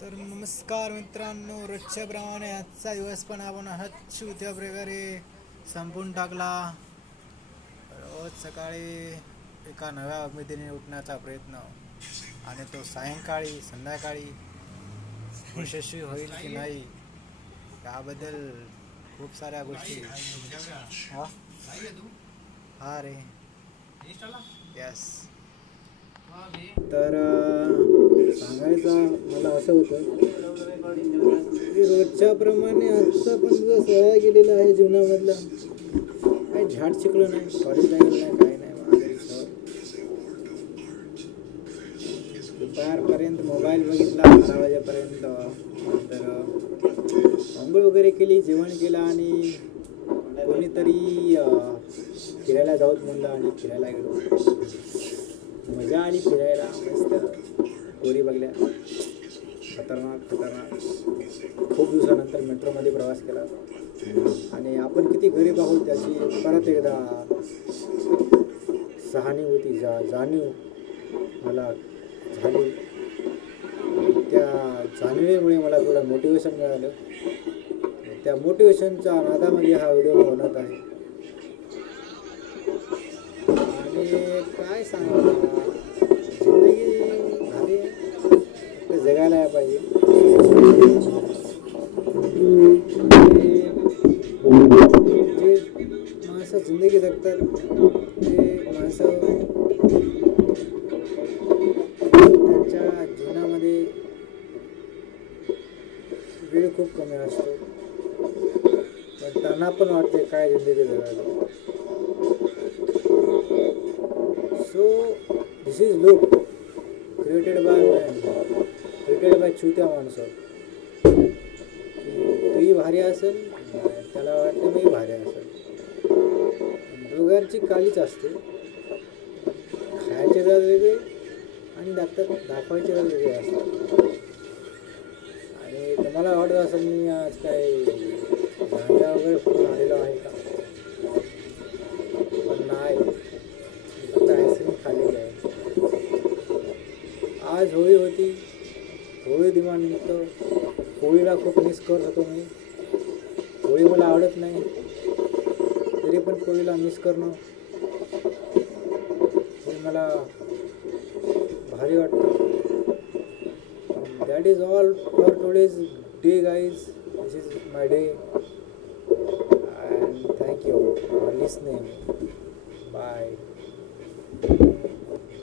तर नमस्कार मित्रांनो, रोजच्या प्रमाणे आजचा दिवस पण आपण हच्छू त्या प्रकारे संपून टाकला. रोज सकाळी एका नव्या उमेदीने उठण्याचा प्रयत्न आणि तो सायंकाळी संध्याकाळी यशस्वी होईल की नाही याबद्दल खूप साऱ्या गोष्टी. हा हा रे, यस. तर सांगायचं मला असं होतं की रोजच्या प्रमाणे आजचा पण दिवस वाया गेलेला आहे जीवनामधला. काही झाड शिकलो नाही, कॉलेजला गेलो नाही, काही नाही. दुपारपर्यंत मोबाईल बघितला 12 वाजेपर्यंत. नंतर आंघोळ वगैरे केली, जेवण केलं आणि कोणीतरी फिरायला जाऊत म्हणलं आणि फिरायला गेलो. मजा आली फिरायला, मस्त पोरी बघल्या. खतरनाक खूप दिवसानंतर मेट्रोमध्ये प्रवास केला आणि आपण किती गरीब आहोत त्याची परत एकदा सहानुभूती जाणीव मला झाली. त्या जाणीवेमुळे मला थोडं मोटिवेशन मिळालं. त्या मोटिवेशनच्या नादामध्ये हा व्हिडिओ बनवत आहे. आणि काय सांगायचं, जिंदगी झाली ते जगायला पाहिजे. जे माणसं जिंदगी जगतात ते माणसं त्यांच्या जीवनामध्ये वेळ खूप कमी असतो, पण त्यांना पण वाटते काय जिंदगी जगायला. So this is loop created by man, created by चुत्या माणसं. तूही भारी असेल, त्याला वाटतं मी भारी असेल. दोघांची काळीच असते. खायचे जात वेगळे आणि दाखवायचे जात वेगळे असतात. आणि तुम्हाला वाटत असेल मी आज काय गांजा वगैरे फोडून आलेलो आहे का? पण नाही, फक्त आईस्क्रीम खाल्लेली आहे. आज होळी होती. होळी दिनानिमित्त होळीला खूप मिस करत होतो मी. होळी मला आवडत नाही, तरी पण होळीला मिस करणं हे मला भारी वाटतं. That is all for today's day guys. This is my day and thank you for listening. Bye.